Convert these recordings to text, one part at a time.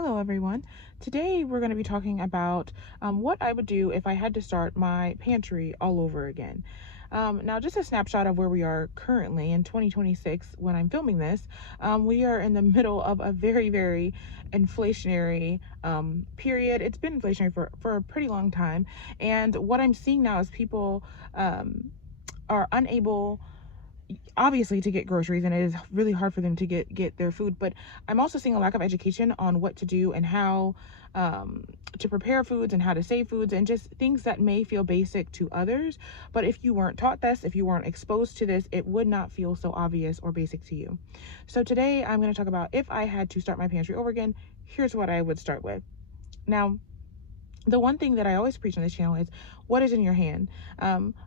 Hello, everyone. Today we're going to be talking about what I would do if I had to start my pantry all over again. Now, just a snapshot of where we are currently in 2026 when I'm filming this. We are in the middle of a very, very inflationary period. It's been inflationary for a pretty long time. And what I'm seeing now is people are unable obviously to get groceries, and it is really hard for them to get their food. But I'm also seeing a lack of education on what to do and how to prepare foods and how to save foods, and just things that may feel basic to others, but if you weren't taught this, if you weren't exposed to this, it would not feel so obvious or basic to you. So today I'm going to talk about, if I had to start my pantry over again, here's what I would start with. Now, the one thing that I always preach on this channel is what is in your hand.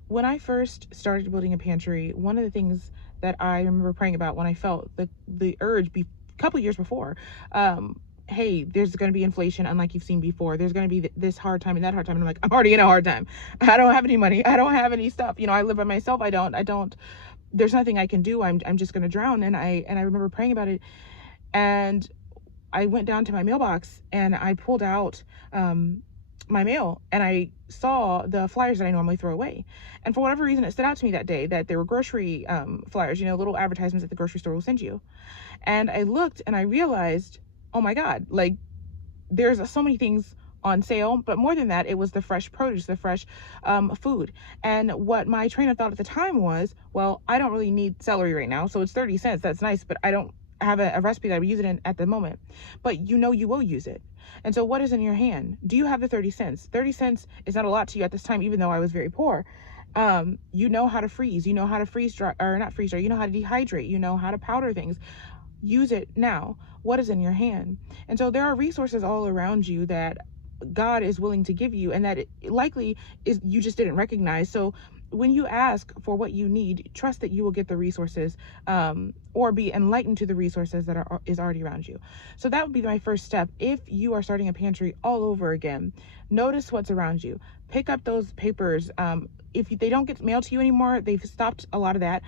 When I first started building a pantry, one of the things that I remember praying about when I felt the urge a couple years before, hey, there's going to be inflation unlike you've seen before. There's going to be this hard time and that hard time. And I'm like, I'm already in a hard time. I don't have any money. I don't have any stuff. I live by myself. I don't, there's nothing I can do. I'm just going to drown. And I remember praying about it. And I went down to my mailbox and I pulled out, my mail, and I saw the flyers that I normally throw away. And for whatever reason, it stood out to me that day that there were grocery flyers, little advertisements that the grocery store will send you. And I looked and I realized, oh my God, like there's so many things on sale, but more than that, it was the fresh produce, the fresh food. And what my train of thought at the time was, well, I don't really need celery right now, so it's 30 cents. That's nice, but I don't have a recipe that I would use it in at the moment. But you will use it. And so what is in your hand? Do you have the 30 cents? 30 cents is not a lot to you at this time, even though I was very poor. You know how to freeze, how to freeze dry, or not freeze dry, you know how to dehydrate, you know how to powder things. Use it now. What is in your hand? And so there are resources all around you that God is willing to give you, and that it likely is you just didn't recognize. So when you ask for what you need, trust that you will get the resources, or be enlightened to the resources that is already around you. So that would be my first step. If you are starting a pantry all over again, notice what's around you. Pick up those papers. If they don't get mailed to you anymore, they've stopped a lot of that.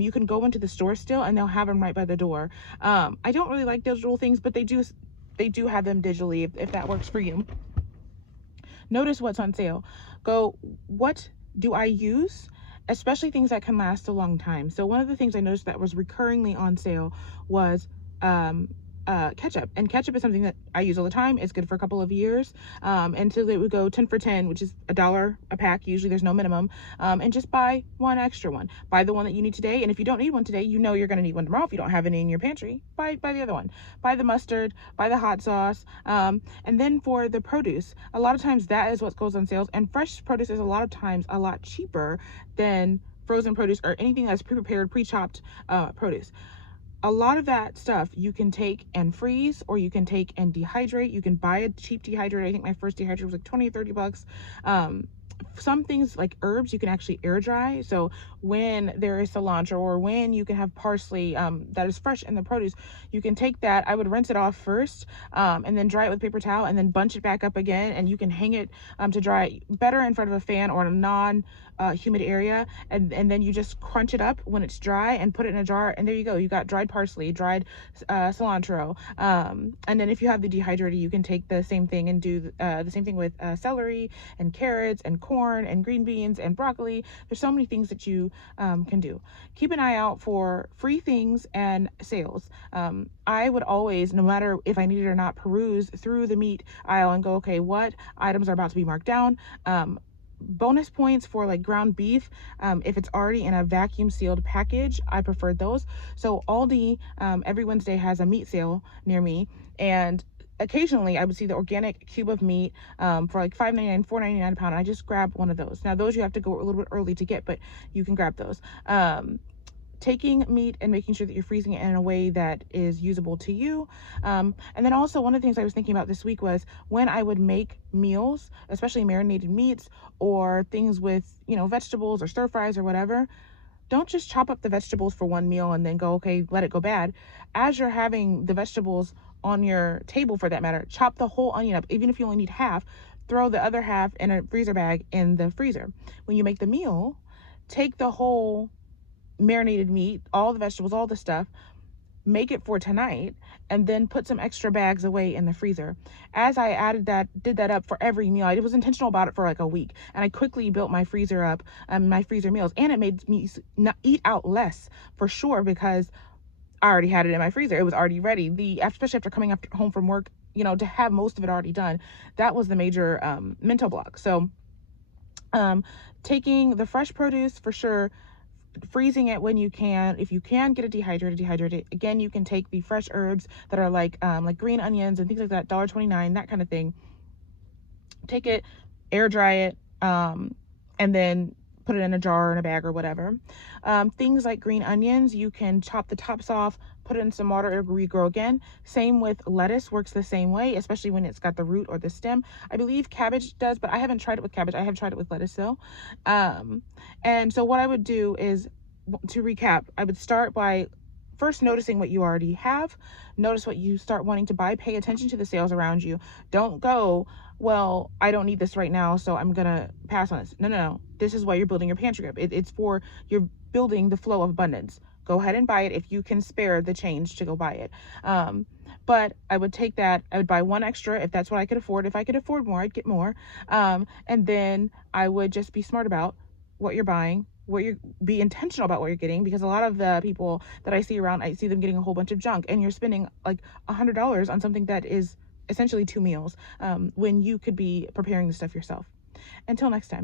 You can go into the store still, and they'll have them right by the door. I don't really like digital things, but they do have them digitally if that works for you. Notice what's on sale. Go, what do I use? Especially things that can last a long time. So one of the things I noticed that was recurringly on sale was ketchup. And ketchup is something that I use all the time. It's good for a couple of years. Until it would go 10 for 10, which is $1 a pack. Usually there's no minimum. And just buy one extra one. Buy the one that you need today. And if you don't need one today, you're going to need one tomorrow. If you don't have any in your pantry, buy the other one. Buy the mustard, buy the hot sauce. And then for the produce, a lot of times that is what goes on sales. And fresh produce is a lot of times a lot cheaper than frozen produce or anything that's pre-prepared, pre-chopped produce. A lot of that stuff you can take and freeze, or you can take and dehydrate. You can buy a cheap dehydrator. I think my first dehydrator was like 20 or 30 bucks. Some things like herbs you can actually air dry. So when there is cilantro, or when you can have parsley that is fresh in the produce, you can take that. I would rinse it off first, and then dry it with paper towel, and then bunch it back up again, and you can hang it to dry better in front of a fan or in a non humid area, and then you just crunch it up when it's dry and put it in a jar, and there you go. You got dried parsley, dried cilantro, and then if you have the dehydrator, you can take the same thing and do the same thing with celery and carrots and corn and green beans and broccoli. There's so many things that you can do. Keep an eye out for free things and sales. I would always, no matter if I need it or not, peruse through the meat aisle and go, okay, what items are about to be marked down? Bonus points for like ground beef, if it's already in a vacuum sealed package, I prefer those. So Aldi every Wednesday has a meat sale near me, and occasionally I would see the organic cube of meat for like $5.99, $4.99 a pound. I just grab one of those. Now those you have to go a little bit early to get, but you can grab those. Taking meat and making sure that you're freezing it in a way that is usable to you. And then also one of the things I was thinking about this week was when I would make meals, especially marinated meats or things with, vegetables or stir fries or whatever, don't just chop up the vegetables for one meal and then go, okay, let it go bad. As you're having the vegetables on your table, for that matter, chop the whole onion up. Even if you only need half, throw the other half in a freezer bag in the freezer. When you make the meal, take the whole marinated meat, all the vegetables, all the stuff, make it for tonight, and then put some extra bags away in the freezer. As I did that up for every meal, I was intentional about it for like a week, and I quickly built my freezer up, my freezer meals, and it made me not eat out less for sure, because I already had it in my freezer. It was already ready. Especially after coming home from work, to have most of it already done, that was the major mental block. So taking the fresh produce for sure, freezing it when you can. If you can get it dehydrated. Again, you can take the fresh herbs that are like green onions and things like that, $1.29, that kind of thing. Take it, air dry it, and then put it in a jar or in a bag or whatever. Things like green onions, you can chop the tops off, put it in some water, it'll regrow again. Same with lettuce, works the same way, especially when it's got the root or the stem. I believe cabbage does, but I haven't tried it with cabbage. I have tried it with lettuce though. And so what I would do is, to recap, I would start by first noticing what you already have. Notice what you start wanting to buy. Pay attention to the sales around you. Don't go, well, I don't need this right now, so I'm gonna pass on this. No. This is why you're building your pantry up. It's for, you're building the flow of abundance. Go ahead and buy it if you can spare the change to go buy it. But I would take that, I would buy one extra if that's what I could afford. If I could afford more, I'd get more. And then I would just be smart about what you're buying, be intentional about what you're getting, because a lot of the people that I see around, I see them getting a whole bunch of junk, and you're spending like $100 on something that is essentially 2 meals, when you could be preparing the stuff yourself. Until next time.